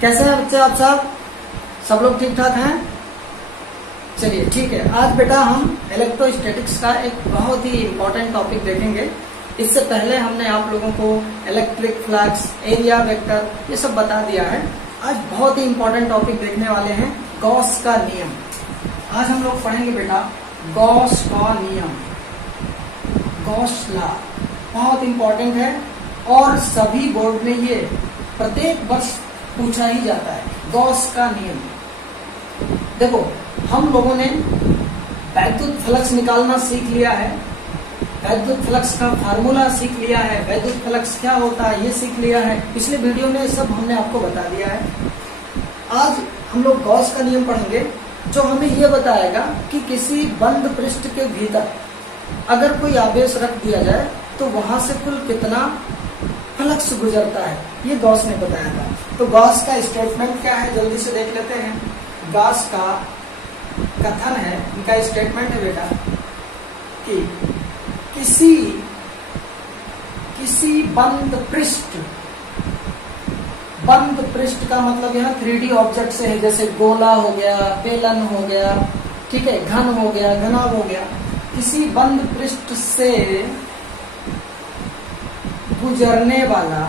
कैसे हैं बच्चे आप सब लोग ठीक ठाक हैं? चलिए ठीक है। आज बेटा हम इलेक्ट्रोस्टैटिक्स का एक बहुत ही इम्पोर्टेंट टॉपिक देखेंगे। इससे पहले हमने आप लोगों को इलेक्ट्रिक फ्लक्स, एरिया वेक्टर ये सब बता दिया है। आज बहुत ही इम्पोर्टेंट टॉपिक देखने वाले हैं, गॉस का नियम। आज हम लोग पढ़ेंगे बेटा गॉस का नियम, गॉस लॉ। बहुत इम्पोर्टेंट है और सभी बोर्ड में ये प्रत्येक वर्ष पूछा ही जाता है, गॉस का नियम। देखो हम लोगों ने वैद्युत फ्लक्स निकालना सीख लिया है, वैद्युत फ्लक्स का फार्मूला सीख लिया है, वैद्युत फ्लक्स क्या होता है ये सीख लिया है। पिछले वीडियो में सब हमने आपको बता दिया है। आज हम लोग गॉस का नियम पढ़ेंगे जो हमें ये बताएगा कि किसी बंद पृष्ठ के भीतर अगर कोई आवेश रख दिया जाए तो वहां से कुल कितना फ्लक्स गुजरता है, ये गॉस ने बताया था। तो गॉस का स्टेटमेंट क्या है जल्दी से देख लेते हैं। गॉस का कथन है, इनका स्टेटमेंट है बेटा कि किसी बंद पृष्ठ का मतलब यहाँ 3D ऑब्जेक्ट से है, जैसे गोला हो गया, बेलन हो गया, ठीक है, घन हो गया, घनाभ हो गया। किसी बंद पृष्ठ से गुजरने वाला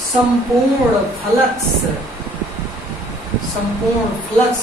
संपूर्ण फ्लक्स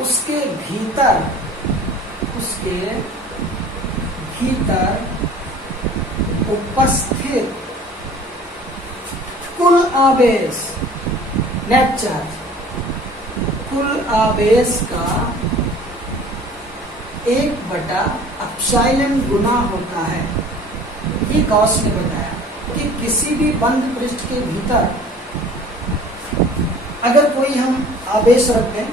उसके भीतर उपस्थित कुल आवेश, नेट चार्ज, कुल आवेश का 1/ε गुना होता है। ये गॉस ने बताया कि किसी भी बंद पृष्ठ के भीतर अगर कोई हम आवेश रख दें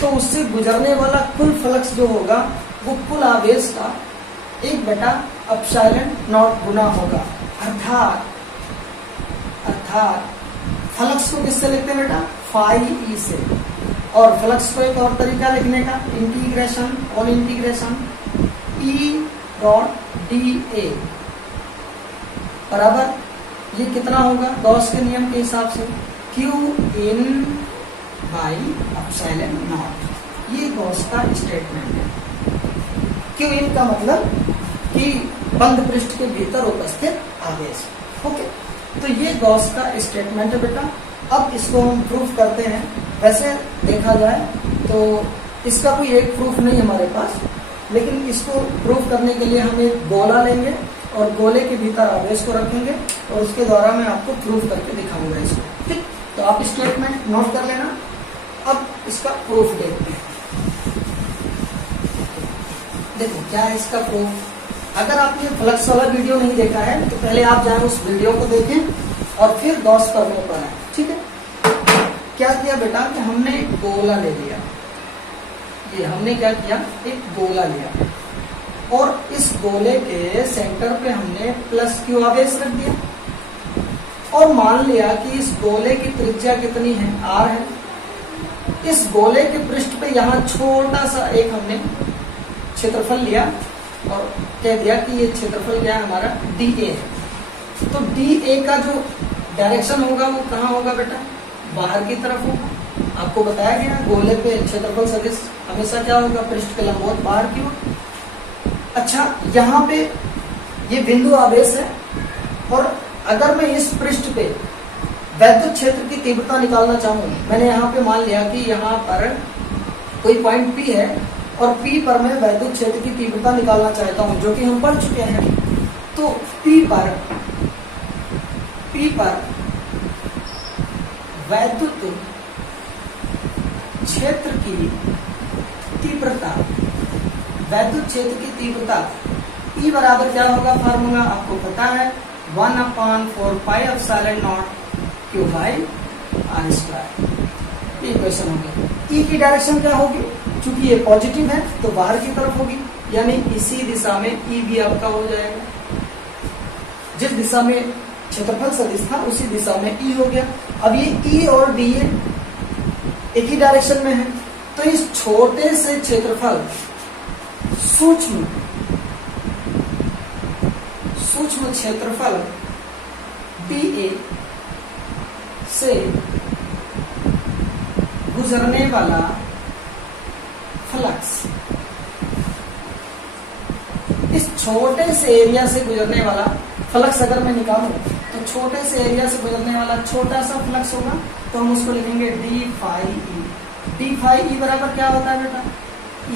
तो उससे गुजरने वाला कुल फ्लक्स जो होगा वो कुल आवेश का 1/ε0 गुना होगा। अर्थात फ्लक्स को किससे लिखते हैं बेटा? फाई ई से। और फ्लक्स को एक और तरीका लिखने का, इंटीग्रेशन E डॉट dA बराबर ये कितना होगा गॉस के नियम के हिसाब से? Q in by ε0। ये गॉस का स्टेटमेंट है। Q in का मतलब कि बंद पृष्ठ के भीतर उपस्थित आवेश। ओके, तो ये गॉस का स्टेटमेंट है बेटा। अब इसको हम प्रूफ करते हैं। वैसे देखा जाए तो इसका कोई एक प्रूफ नहीं हमारे पास, लेकिन इसको प्रूफ करने के लिए हम एक गोला लेंगे और गोले के भीतर आवेश को रखेंगे और उसके द्वारा मैं आपको प्रूफ करके दिखाऊंगा इसको। ठीक, तो आप स्टेटमेंट नोट कर लेना। अब इसका प्रूफ देखते हैं। देखो क्या है इसका प्रूफ। अगर आपने फ्लक्स वाला वीडियो नहीं देखा है तो पहले आप जाए उस वीडियो को देखें और फिर गॉस करने पर आए। ठीक है, क्या किया बेटा कि हमने एक गोला ले लिया। ये हमने क्या किया, एक गोला लिया और इस गोले के सेंटर पे हमने +Q आवेश रख दिया और मान लिया कि इस गोले की त्रिज्या कितनी है, R है। इस गोले के पृष्ठ पे यहाँ छोटा सा एक हमने क्षेत्रफल लिया और कह दिया कि ये क्षेत्रफल क्या है हमारा, dA है। तो dA का जो डायरेक्शन होगा वो कहाँ होगा बेटा? बाहर की तरफ होगा। आपको बताया गया गोले पे क्षेत्रफल सदिश हमेशा क्या होगा, पृष्ठ के लंबवत बाहर की ओर। अच्छा, यहाँ पे ये बिंदु आवेश है और अगर मैं इस पृष्ठ पे वैद्युत क्षेत्र की तीव्रता निकालना चाहूँ, मैंने यहाँ पे मान लिया कि यहाँ पर कोई पॉइंट P है और P पर मैं वैद्युत क्षेत्र की तीव्रता निकालना चाहता हूँ, जो कि हम पढ़ चुके हैं। तो P पर वैद्युत क्षेत्र की तीव्रता, E बराबर क्या होगा, फार्मूला आपको पता है, 1/4πε0 Q बाई r²। ये इक्वेशन होगी। E की डायरेक्शन क्या होगी? चूंकि ये पॉजिटिव है तो बाहर की तरफ होगी, यानी इसी दिशा में E भी आपका हो जाएगा। जिस दिशा में क्षेत्रफल सदिश था उसी दिशा में E हो गया। अब ये E और dA एक ही डायरेक्शन में है, तो इस छोटे से क्षेत्रफल सूक्ष्म उसमें क्षेत्रफल DA से गुजरने वाला फ्लक्स, इस छोटे से एरिया से गुजरने वाला फ्लक्स अगर मैं निकालूं तो छोटे से एरिया से गुजरने वाला छोटा सा फ्लक्स होगा, तो हम उसको लिखेंगे d phi e। d phi e बराबर क्या होता है बेटा, E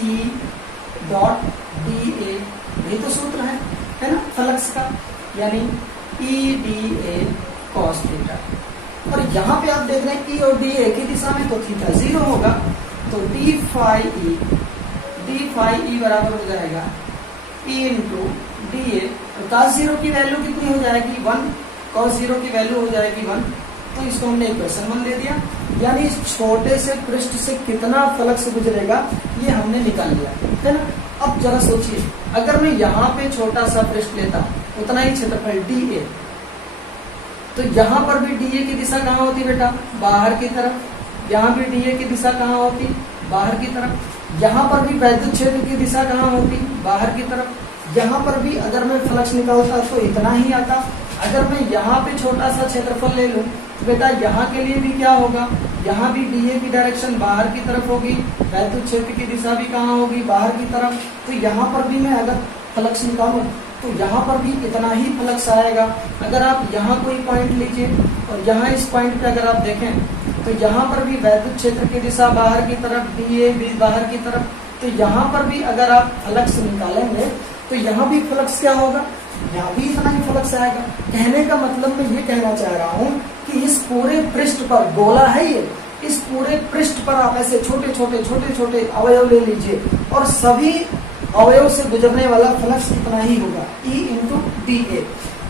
डॉट DA, यही तो सूत्र है ना फ्लक्स का, यानी EDA cos थीटा। और यहाँ पे आप देख रहे हैं E और DA की दिशा में, तो थीटा 0 होगा, तो d phi e बराबर हो जाएगा E इंटू DA। और cos 0 की वैल्यू कितनी हो जाएगी 1, cos 0 की वैल्यू हो जाएगी 1, तो इसको हमने इक्वेशन 1 दे दिया, यानी इस छोटे से पृष्ठ से कितना फ्लक्स गुजरेगा ये हमने निकाल लिया, है ना। अब जरा सोचिए, अगर मैं यहाँ पे छोटा सा पृष्ठ लेता उतना ही क्षेत्रफल DA, तो यहाँ पर भी DA की दिशा कहाँ होती बेटा, बाहर की तरफ। यहाँ भी DA की दिशा कहाँ होती, बाहर की तरफ। यहाँ पर भी वैद्युत क्षेत्र की दिशा कहाँ होती, बाहर की तरफ। यहाँ पर भी अगर मैं फ्लक्स निकालता तो इतना ही आता। अगर मैं यहाँ पे छोटा सा क्षेत्रफल ले लूं तो बेटा यहाँ के लिए भी क्या होगा, यहाँ भी DA की डायरेक्शन बाहर की तरफ होगी, वैद्युत क्षेत्र की दिशा भी कहाँ होगी, बाहर की तरफ। तो यहाँ पर भी मैं अगर फ्लक्स निकालूं तो यहाँ पर भी इतना ही फ्लक्स आएगा। अगर आप यहाँ कोई पॉइंट लीजिए और यहाँ इस पॉइंट पे अगर आप देखें तो यहाँ पर भी वैद्युत क्षेत्र की दिशा बाहर की तरफ, DA भी बाहर की तरफ, तो यहाँ पर भी अगर आप फ्लक्स निकालेंगे तो यहाँ भी फ्लक्स क्या होगा, यहाँ भी इतना ही फ्लक्स आएगा। कहने का मतलब मैं ये कहना चाह रहा हूँ कि इस पूरे पृष्ठ पर गोला है ये, इस पूरे पृष्ठ पर आप ऐसे छोटे छोटे अवयव ले लीजिए और सभी अवयव से गुजरने वाला फ्लक्स इतना ही होगा, E इंटू DA।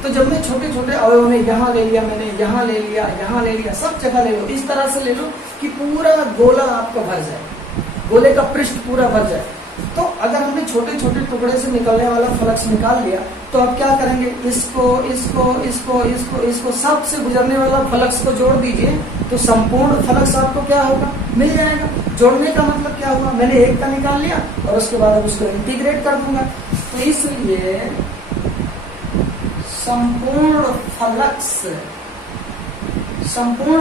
तो जब मैं छोटे छोटे अवयव ने यहाँ ले लिया, मैंने यहाँ ले लिया, यहाँ ले लिया, सब जगह ले लो, इस तरह से ले लो कि पूरा गोला आपका भर जाए, गोले का पृष्ठ पूरा भर जाए। तो अगर हमने छोटे छोटे टुकड़े से निकलने वाला फ्लक्स निकाल लिया तो अब क्या करेंगे, इसको सबसे गुजरने वाला फ्लक्स को जोड़ दीजिए तो संपूर्ण फ्लक्स आपको क्या होगा, मिल जाएगा। जोड़ने का मतलब क्या हुआ, मैंने एक का निकाल लिया और उसके बाद अब उसको इंटीग्रेट कर दूंगा। तो इसलिए संपूर्ण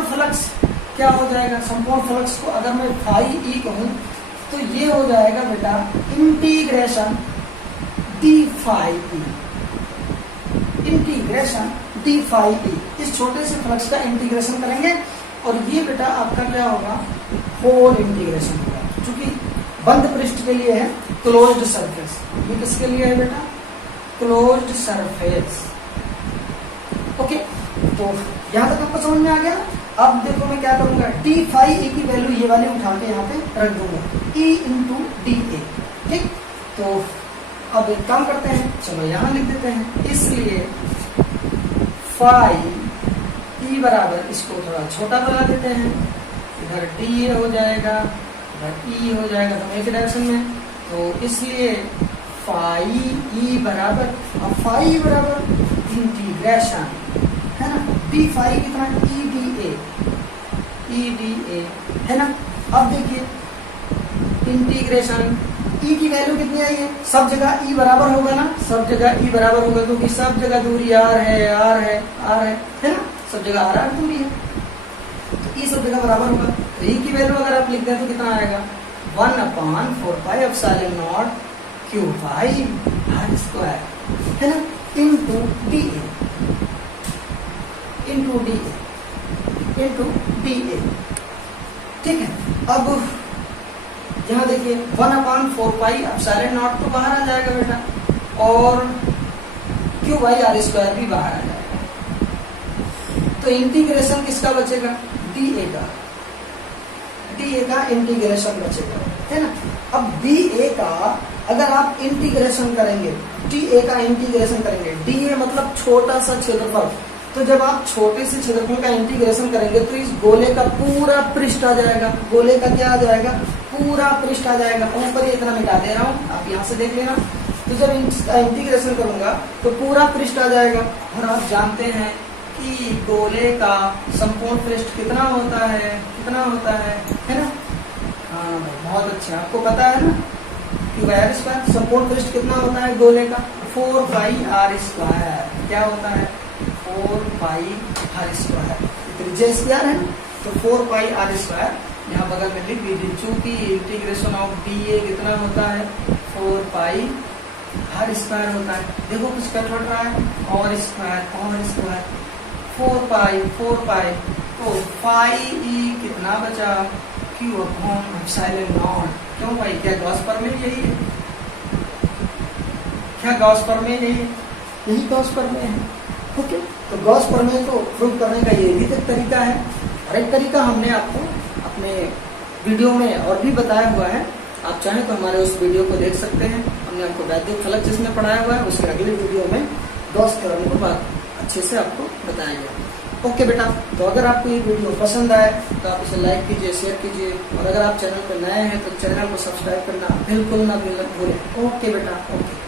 फ्लक्स क्या हो जाएगा, संपूर्ण फ्लक्स को अगर मैं phi e कहूं तो ये हो जाएगा बेटा integration d phi e, integration d phi e। इस छोटे से फ्लक्स का इंटीग्रेशन करेंगे और ये बेटा आपका क्या होगा, होल इंटीग्रेशन होगा। क्योंकि बंद पृष्ठ के लिए है क्लोज्ड सरफेस, ये किसके लिए है बेटा, क्लोज्ड सरफेस। ओके, तो यहां तक आपको समझ में आ गया। अब देखो मैं क्या करूंगा, d phi e की वैल्यू ये वाली उठा के यहाँ पे रख दूंगा, E इंटू DA। ठीक, तो अब एक काम करते हैं, चलो यहाँ लिख देते हैं। इसलिए phi e बराबर, इसको थोड़ा छोटा बना देते हैं, इधर DA हो जाएगा, इधर E हो जाएगा, तो एक डायरेक्शन में। तो इसलिए phi e बराबर, अब phi e बराबर इंटीग्रेशन है ना, d phi कितना, EDA है ना। अब देखिए इंटीग्रेशन E की वैल्यू कितनी आई है, सब जगह E बराबर होगा ना, सब जगह E बराबर होगा क्योंकि सब जगह दूरी R है ना, सब जगह R दूरी है, तो E सब जगह बराबर होगा। तो E की वैल्यू अगर आप लिख दें तो कितना आएगा, 1/4πε0 Q phi R स्क्वायर है ना, इंटू DA। ठीक है, अब यहाँ देखिए 1/4πε0 तो बाहर आ जाएगा बेटा, और Q/R स्क्वायर भी बाहर आ जाएगा। तो इंटीग्रेशन किसका बचेगा, DA का इंटीग्रेशन बचेगा, है ना। अब DA का अगर आप इंटीग्रेशन करेंगे, DA का इंटीग्रेशन करेंगे, DA मतलब छोटा सा क्षेत्रफल, तो जब आप छोटे से क्षेत्रफल का इंटीग्रेशन करेंगे तो इस गोले का पूरा पृष्ठ आ जाएगा, गोले का क्या आ जाएगा, पूरा पृष्ठ आ जाएगा। ऊपर इतना मिटा दे रहा हूँ, आप यहाँ से देख लेना। तो जब इंटीग्रेशन करूंगा तो पूरा पृष्ठ आ जाएगा, और आप जानते हैं कि गोले का संपूर्ण पृष्ठ कितना होता है ना। हाँ बहुत अच्छा, आपको पता है ना, Q by R square. Support पृष्ठ कितना होता है गोले का? 4 पाई आर स्क्वायर। क्या होता है? 4 पाई आर स्क्वायर। त्रिज्या स्क्वायर है ना, तो 4 पाई आर स्क्वायर यहाँ बगल में लिख दीजिए। चूंकि इंटीग्रेशन ऑफ डी ए कितना होता है? 4 पाई आर स्क्वायर होता है। देखो कुछ कट हट रहा है, और स्क्वायर 4 पाई तो पाई ई कितना बचा? Q upon epsilon not. क्यों भाई, क्या गॉस प्रमेय यही है? क्या गॉस प्रमेय नहीं है? यही गॉस प्रमेय है। ओके, तो गॉस प्रमेय को प्रूव करने का ये भी एक तरीका है, और एक तरीका हमने आपको अपने वीडियो में और भी बताया हुआ है। आप चाहें तो हमारे उस वीडियो को देख सकते हैं। हमने आपको वैद्युत फलक जिसमें पढ़ाया हुआ है, उसके अगले वीडियो में गॉस प्रमेय को बात अच्छे से आपको बताया गया। ओके बेटा, तो अगर आपको ये वीडियो पसंद आए तो आप इसे लाइक कीजिए, शेयर कीजिए, और अगर आप चैनल पर नए हैं तो चैनल को सब्सक्राइब करना बिल्कुल ना भूलें। ओके बेटा, ओके।